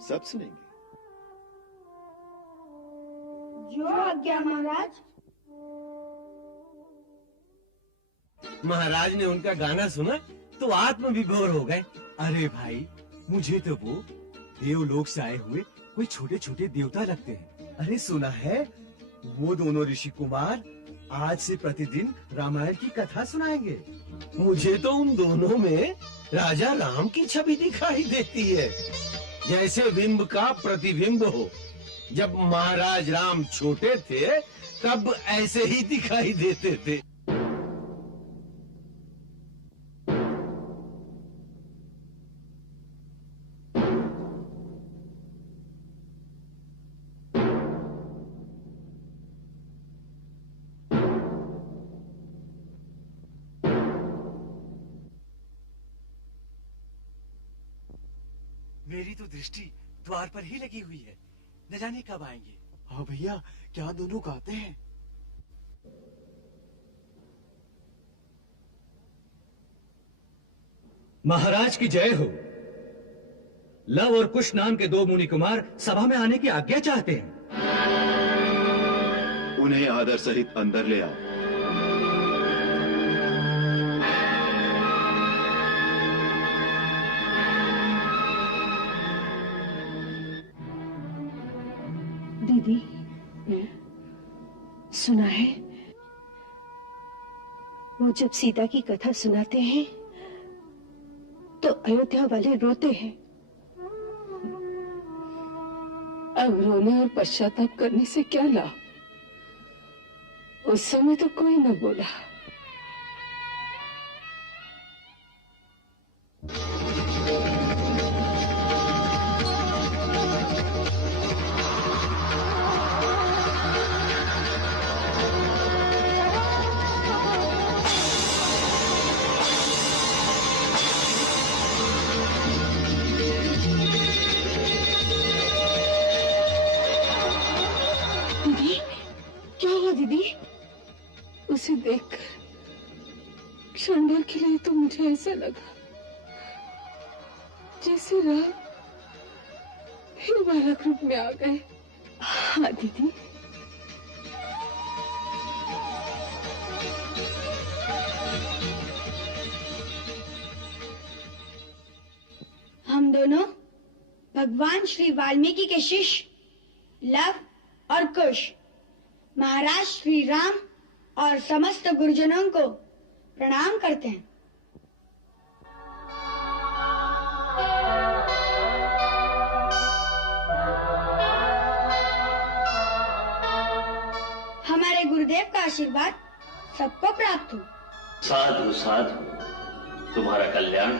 सब सुनेंगे। जो आज्ञा महाराज। महाराज ने उनका गाना सुना तो आत्मविभोर हो गए। अरे भाई, मुझे तो वो देवलोक से आए हुए कोई छोटे छोटे देवता लगते हैं। अरे सुना है वो दोनों ऋषि कुमार आज से प्रतिदिन रामायण की कथा सुनाएंगे। मुझे तो उन दोनों में राजा राम की छवि दिखाई देती है, जैसे बिंब का प्रतिबिंब हो। जब महाराज राम छोटे थे तब ऐसे ही दिखाई देते थे। मेरी तो दृष्टि द्वार पर ही लगी हुई है, न जाने कब आएंगे। हाँ भैया, क्या दोनों गाते हैं? महाराज की जय हो। लव और कुश नाम के दो मुनि कुमार सभा में आने की आज्ञा चाहते हैं। उन्हें आदर सहित अंदर ले आओ। दीदी, सुना है वो जब सीता की कथा सुनाते हैं तो अयोध्या वाले रोते हैं। अब रोने और पश्चाताप करने से क्या लाभ? उस समय तो कोई न बोला। दीदी, उसे देखकर क्षण भर के लिए तो मुझे ऐसा लगा जैसे राम फिर बालक रूप में आ गए। हाँ दीदी, हम दोनों भगवान श्री वाल्मीकि के शिष्य लव और कुश महाराज श्री राम और समस्त गुरुजनों को प्रणाम करते हैं। हमारे गुरुदेव का आशीर्वाद सबको प्राप्त हो। साधु साधु, तुम्हारा कल्याण।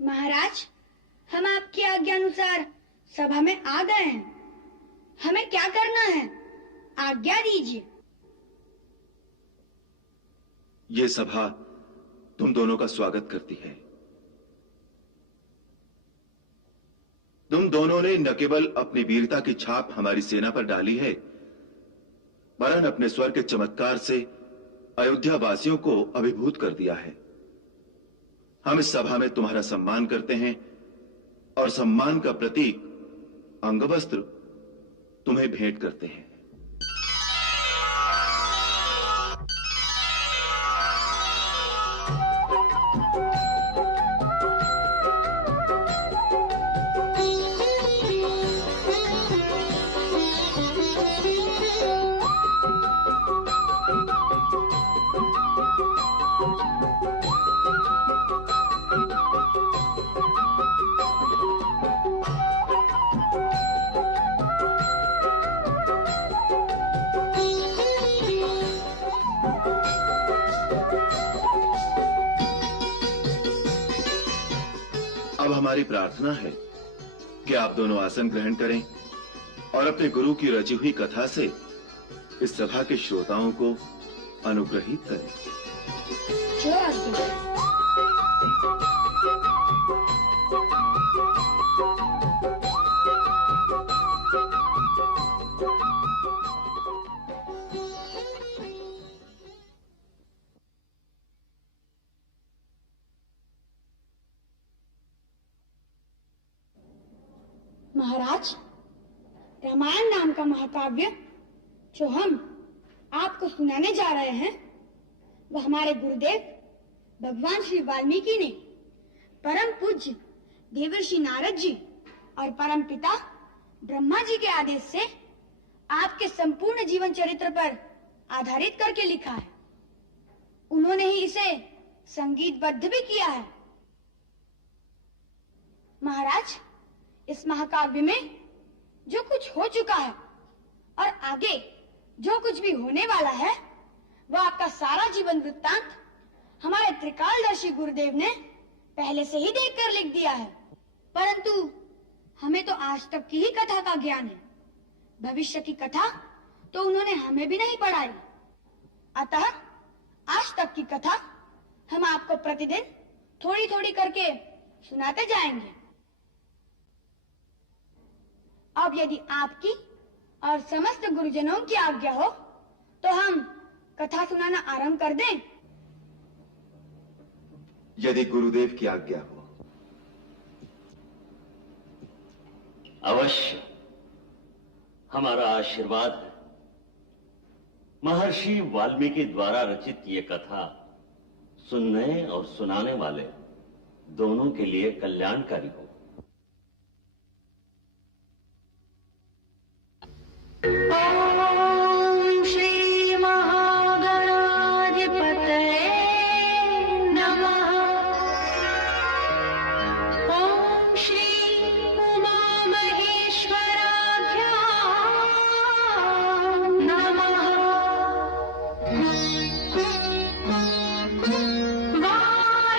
महाराज, हम आपकी आज्ञा अनुसार सभा में आ गए हैं। हमें क्या करना है, आज्ञा दीजिए। ये सभा तुम दोनों का स्वागत करती है। तुम दोनों ने न केवल अपनी वीरता की छाप हमारी सेना पर डाली है, वरन अपने स्वर के चमत्कार से अयोध्या वासियों को अभिभूत कर दिया है। हम इस सभा में तुम्हारा सम्मान करते हैं और सम्मान का प्रतीक अंगवस्त्र तुम्हें भेंट करते हैं। अब हमारी प्रार्थना है कि आप दोनों आसन ग्रहण करें और अपने गुरु की रची हुई कथा से इस सभा के श्रोताओं को अनुग्रहित करें। महाराज, रामायण नाम का महाकाव्य जो हम आपको सुनाने जा रहे हैं, वह हमारे गुरुदेव भगवान श्री वाल्मीकि ने परम पूज्य देवर्षि नारद जी और परम पिता ब्रह्मा जी के आदेश से आपके संपूर्ण जीवन चरित्र पर आधारित करके लिखा है। उन्होंने ही इसे संगीतबद्ध भी किया है। महाराज, इस महाकाव्य में जो कुछ हो चुका है और आगे जो कुछ भी होने वाला है, वह आपका सारा जीवन वृत्तांत हमारे त्रिकालदर्शी गुरुदेव ने पहले से ही देखकर लिख दिया है। परंतु हमें तो आज तक की ही कथा का ज्ञान है, भविष्य की कथा तो उन्होंने हमें भी नहीं पढ़ाई। अतः आज तक की कथा हम आपको प्रतिदिन थोड़ी थोड़ी करके सुनाते जाएंगे। अब यदि आपकी और समस्त गुरुजनों की आज्ञा हो तो हम कथा सुनाना आरंभ कर दें। यदि गुरुदेव की आज्ञा हो। अवश्य, हमारा आशीर्वाद है। महर्षि वाल्मीकि द्वारा रचित ये कथा सुनने और सुनाने वाले दोनों के लिए कल्याणकारी हो। ओम श्री महागणाधिपतये नमः। ओम श्री उमा महेश्वराभ्यां नमः।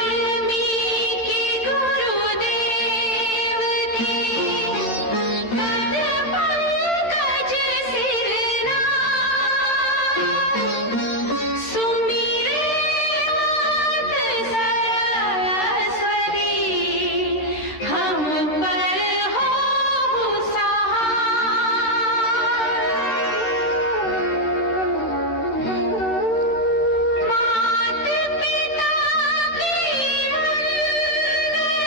वाल्मीकि गुरुदेव की पद पंकज सिरना, सुमिरे मात सरस्वती, हम पर हो सहाय। मात पिता की वंदना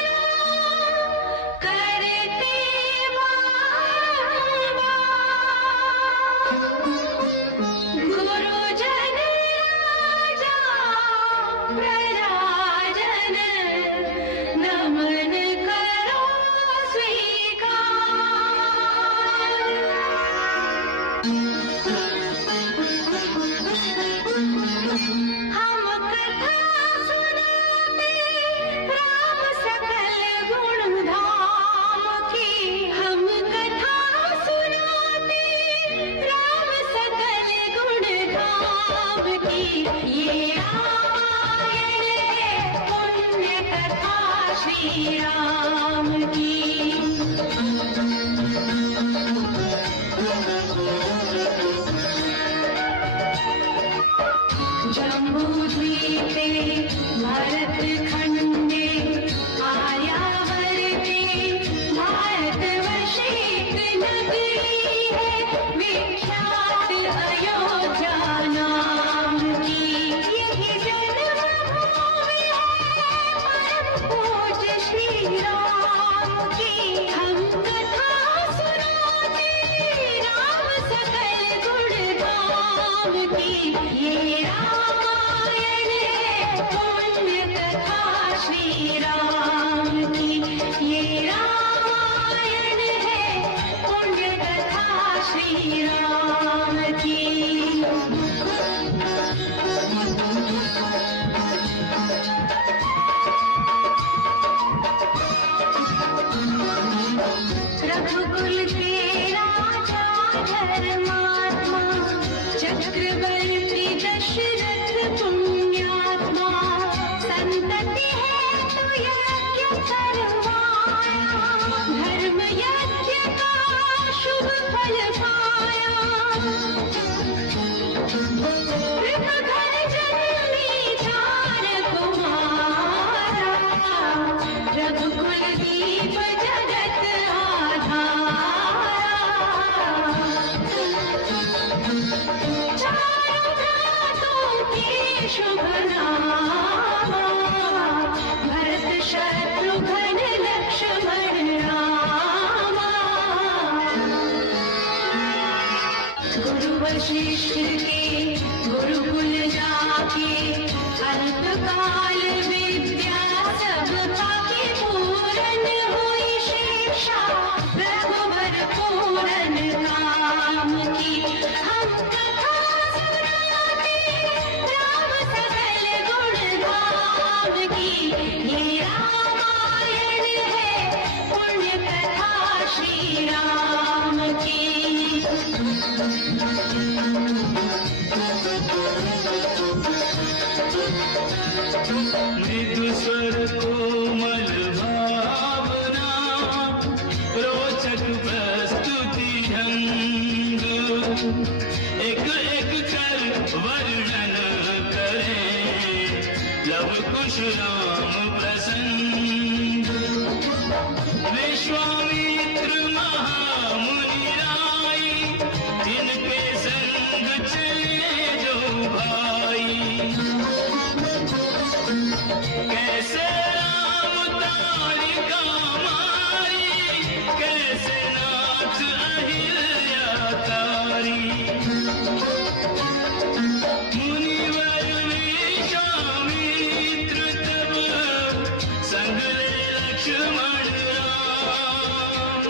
करते गुरुजन राजा प्रजाजन, नमन करो स्वीकार। हम कथा सुनाते राम सकल गुण धाम की, हम कथा सुनाते राम सकल गुण धाम की। ये रामायण है पुण्य कथा श्री राम की। जम्बूद्वीपे भरत खंडे आर्यावर्ते भारतवर्षेक नगरी है विख्यात अयोध्या नाम की। यही जन्मभूमि है परम पूज्य श्री राम की। हम कथा सुनाते राम सकल गुण धाम की। ये रामायण है पुण्य कथा श्री राम की। ये रामायण है पुण्य कथा श्री राम की। रघुकुल के राजा धर्मात्मा, चक्रवर्ती दशरथ पुण्यात्मा, संतति है तो यज्ञ करवाया, धर्म यज्ञ का शुभ फल पाया। घर जन्मी चार कुमारा, रघुकुल दीप जगत आधारा। चारों भ्रातों वशिष्ठ के गुरुकुल जाके अल्पकाल विद्या सब पाके पूरन हुई शिक्षा रघुवर पूरन काम की। हम कथा सुनाते राम सकल गुण धाम की। ये रामायण है पुण्य कथा श्री राम की। मृदु स्वर कोमल भावना रोचक प्रस्तुति ढंग एक एक कर वर्णन करें लव कुश राम प्रसंग। विश्वामित्र महामुनि राय इनके संग चले जो भाई। कैसे राम तारिका मारी कैसे नाथ अहिल्याकारी। मुनिवर विश्वामित्र तब संग ले लक्ष्मण राम।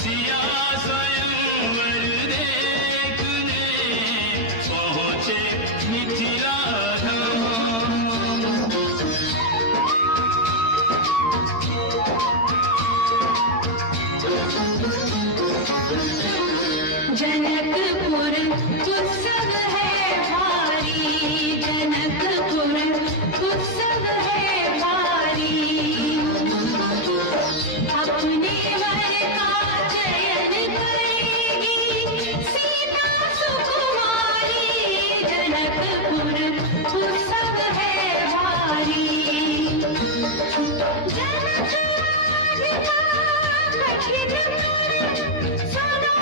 सिया स्वयंवर देखने पहुँचे मिथिला धाम। जनकपुर उत्सव है भारी। जनकपुर उत्सव है भारी। अपने वर का चयन करेगी सीता सुकुमारी। जनकपुर उत्सव है भारी। जनक राधिका कठिन सुनो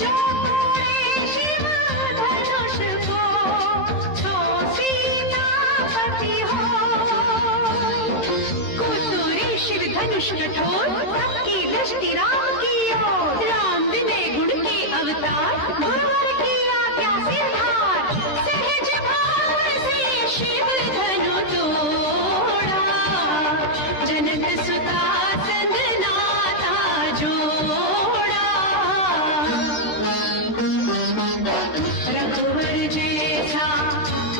जो तोड़े शिव धनुष को सो सीतापति हो। कुतुरी शिव धनुष कठोर सबकी दृष्टि राम की ओर। राम विनय गुण के अवतार गुरुवर की आज्ञा सिरधार। सहज भाव से शिव धनु तोड़ा जनक सुता संग नाता जोड़ा। रघुवर जैसा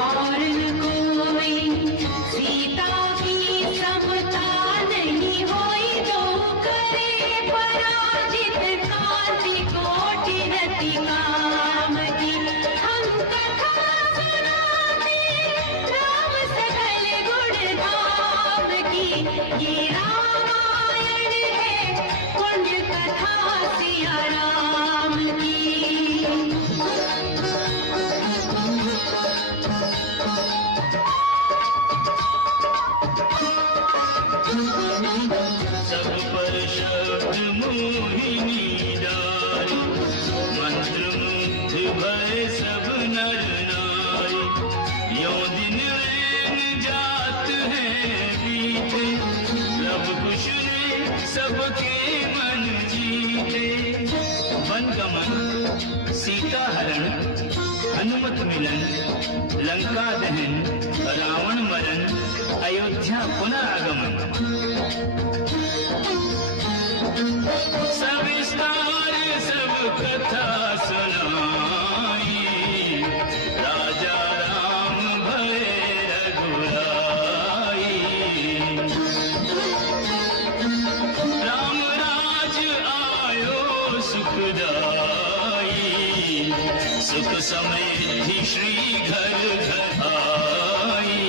और न कोई सीता की समता नहीं होई। जो करे पराजित कांति कोटि रति काम की। हम कथा सुनाते राम सकल गुण धाम की। ये रामायण है पुण्य कथा सिया राम की। सब पर शब्द मोहिनी डारी मंत्र मुग्ध भय सब नर नारी। यो दिन रैन जात है बीते लव कुश ने सबके मन जीते। वन गमन सीता हरण हनुमत मिलन लंका दहन रावण मरण अयोध्या पुनः आगमन। सविस्तार सब कथा सुनाई राजा राम भय रघुराई। राम राज आयो सुखदाई सुख समृद्धि श्री घर घर आई।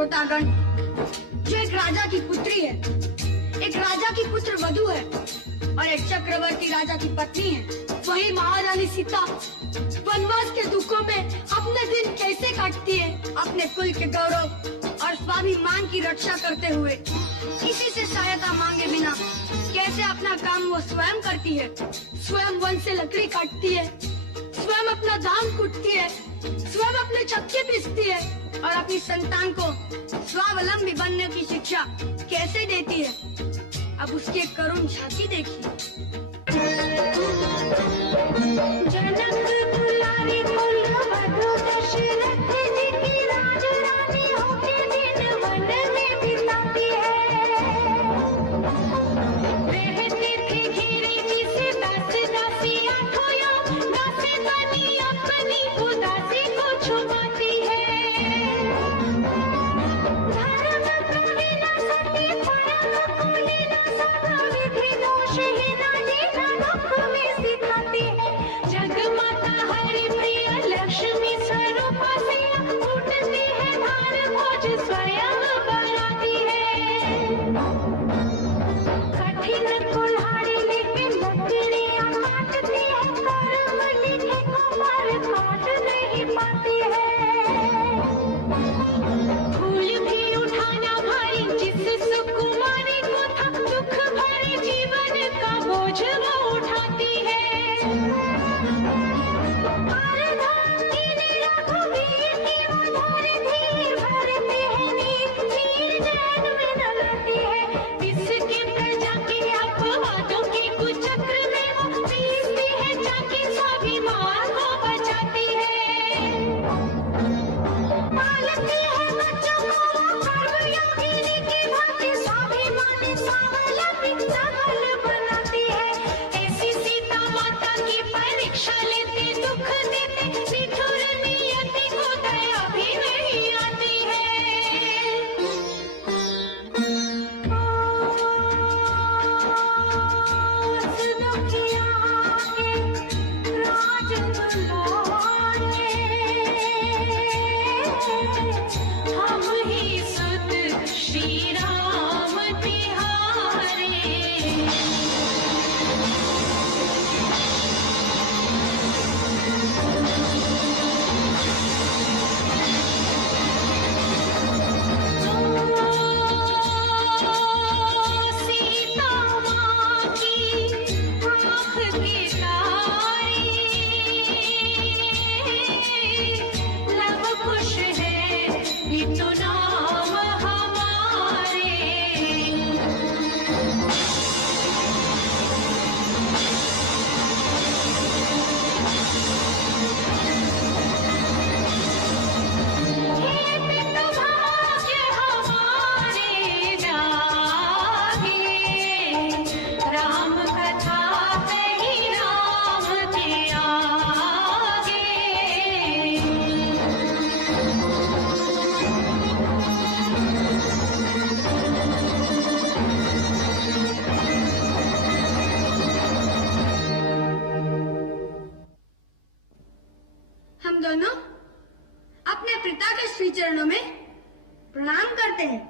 श्रोतागण, जो एक राजा की पुत्री है, एक राजा की पुत्र वधू है और एक चक्रवर्ती राजा की पत्नी है, वही महारानी सीता वनवास के दुखों में अपने दिन कैसे काटती है, अपने कुल के गौरव और स्वाभिमान की रक्षा करते हुए, किसी से सहायता मांगे बिना कैसे अपना काम वो स्वयं करती है, स्वयं वन से लकड़ी काटती है, स्वयं अपना धान कूटती है, स्वयं अपने चक्के पीसती है और अपनी संतान को स्वावलंबी बनने की शिक्षा कैसे देती है। अब उसकी एक करुण झांकी देखिए। जनक दुलारी कुल वधू दशरथ जी की राजरानी होके दिन वन में बिताती है। रहती थी घिरी जी से दास दासियां खोया, दासी बनी अपनी उदासी को छुपाती है। धर्म प्रवीण सती परम कुलीन सदा विधि दोषहीन जीना दुख में सिखाती है। जगमाता हरि प्रिय लक्ष्मी स्वरूप से उठती है धार भोज स्वयं बनाती है। कठिन कुल्हाड़ी लेके लकड़ियां काटती है, कर्म लिखे को पर काट नहीं पाती है। फूल भी उठाना भारी जिस सुकुमारी को था, दुख भरे जीवन का बोझ वो उठाती है। इसके प्रजा के अपवादों के कुचक्र में वो पीसती है, जाके स्वाभिमान को बचाती है। पालती है बच्चों को वो कर्मयोगिनी की भांति, स्वाभिमानी स्वावलंबी सबल बनाती है। ऐसी सीता माता की परीक्षा लेते, दुख देते, निठुर नियति को दया भी नहीं आती है। हम ही सुत श्री राम तिहारे। सीता माँ की आँख के तारे, लव कुश है भी तो नाम हमारे। खेत तो भाग्य हमारे जागे, राम कथा कही राम के आगे। हम दोनों अपने पिता के श्री चरणों में प्रणाम करते हैं।